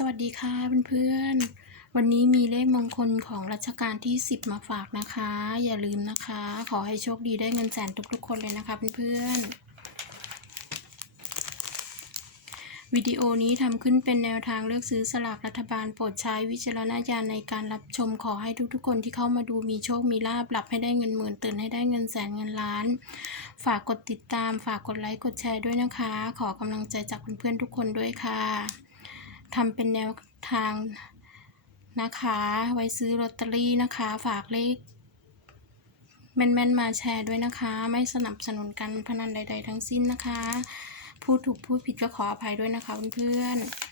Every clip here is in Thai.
สวัสดีค่ะเพื่อนๆ วันนี้มีเลขมงคลของรัชกาลที่ 10 มาฝากนะคะ อย่าลืมนะคะ ขอให้โชคดีได้เงินแสนทุกๆ คนเลยนะคะเพื่อนๆ วิดีโอนี้ทำขึ้นเป็นแนวทางเลือกซื้อสลากรัฐบาลโปรดใช้วิจารณญาณในการรับชมขอให้ทุกๆ คนที่เข้ามาดูมีโชคมีลาบหลับให้ได้เงินหมื่นตื่นให้ได้เงินแสนเงินล้าน ฝากกดติดตามฝากกดไลค์กดแชร์ด้วยนะคะ ขอกำลังใจจากเพื่อนๆทุกคนด้วยค่ะ ทำเป็นแนวทางนะคะ ไว้ซื้อลอตเตอรี่นะคะ ฝากเลขแม่นๆมาแชร์ด้วยนะคะ ไม่สนับสนุนการพนันใด ๆ ทั้งสิ้นนะคะ พูดถูกพูดผิดก็ขออภัยด้วยนะคะเพื่อนๆ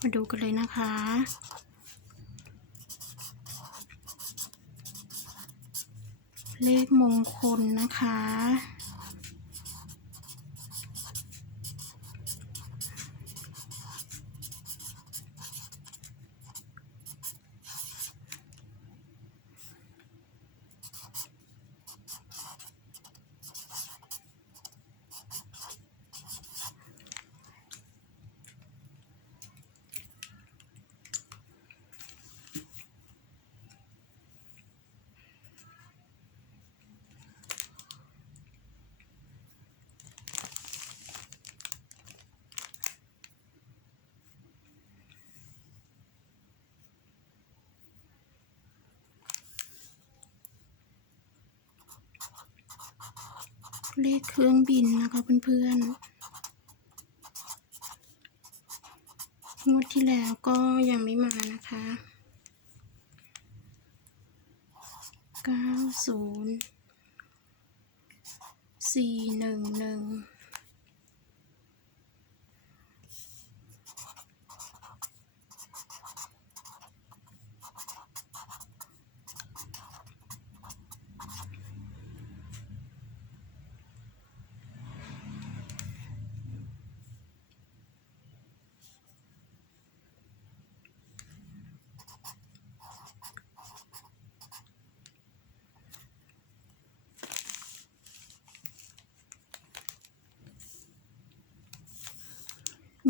มาดูกันเลยนะคะ เลขมงคลนะคะ เลขเครื่องบินนะคะเพื่อนๆงวดที่แล้วก็ยังไม่มานะคะเก้าศูนย์สี่หนึ่งหนึ่ง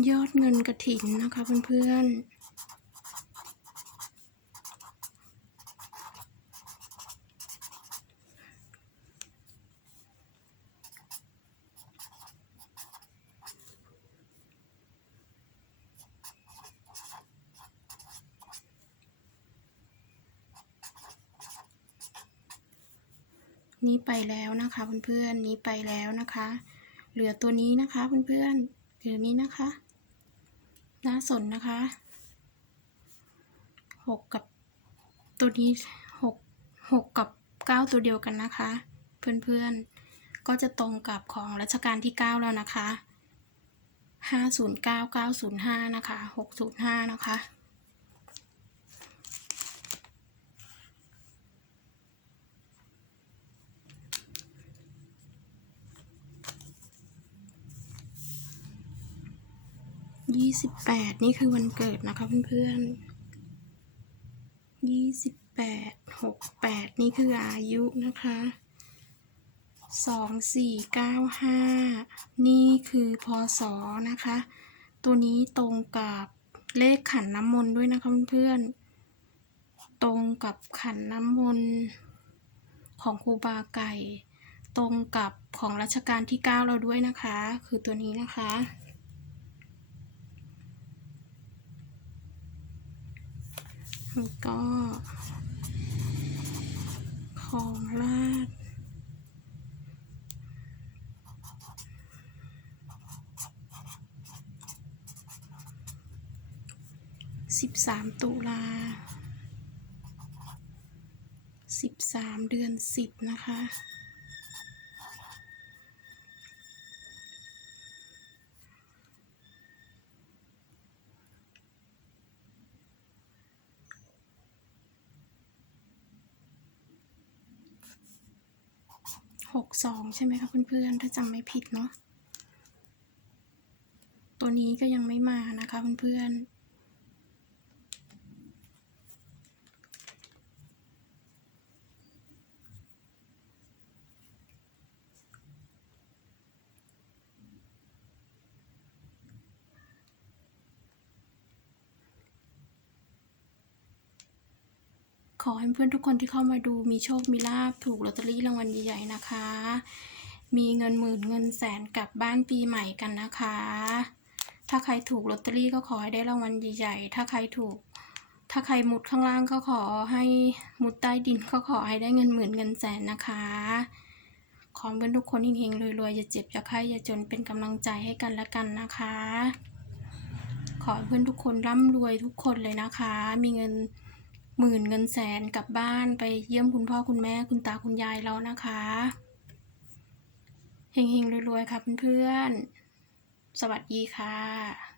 ยอดเงินกระถินนะคะเพื่อนๆนี้ไปแล้วนะคะเพื่อนๆ นี้ไปแล้วนะคะ เหลือตัวนี้นะคะเพื่อนๆ เหลือนี้นะคะ น่าสนนะคะหกกับตัวนี้หกหกกับเก้าตัวเดียวกันนะคะ เพื่อนๆ ก็จะตรงกับของรัชกาลที่เก้าแล้วนะคะห้าศูนย์เก้าเก้าศูนย์ห้านะคะหกศูนย์ห้านะคะ ยี่สิบแปดนี่คือวันเกิดนะคะเพื่อนๆยี่สิบแปดหกแปดนี่คืออายุนะคะสองสี่เก้าห้านี่คือพศนะคะ ตัวนี้ตรงกับเลขขันน้ำมนต์ด้วยนะคะเพื่อนๆตรงกับขันน้ำมนต์ของครูบาไก่ ตรงกับของรัชกาลที่เก้าเราด้วยนะคะ คือตัวนี้นะคะ แล้วก็ของราดสิบสามตุลาสิบสามเดือนสิบนะคะ กสองใช่ไหมคะเพื่อนๆ ถ้าจำไม่ผิดเนาะ ตัวนี้ก็ยังไม่มานะคะเพื่อนๆ อให้เพื่อนทุกคนที่เข้ามาดูมีโชคมีลาบถูกลอตเตอรี่รางวัลใหญ่ๆนะคะ มีเงินหมื่นเงินแสนกลับบ้านปีใหม่กันนะคะ ถ้าใครถูกลอตเตอรี่ก็ขอให้ได้รางวัลใหญ่ๆ ถ้าใครถูก ถ้าใครมุดข้างล่างก็ขอให้มุดใต้ดินก็ขอให้ได้เงินหมื่นเงินแสนนะคะขอให้เพื่อนทุกคนเฮงๆรวยๆอย่าเจ็บอย่าไข้อย่าจนเป็นกำลังใจให้กันและกันนะคะ ขอให้เพื่อนทุกคนร่ำรวยทุกคนเลยนะคะ มีเงิน หมื่นเงินแสนกลับบ้านไปเยี่ยมคุณพ่อคุณแม่คุณตาคุณยายแล้วนะคะเฮงๆรวยๆค่ะเพื่อนๆสวัสดีค่ะ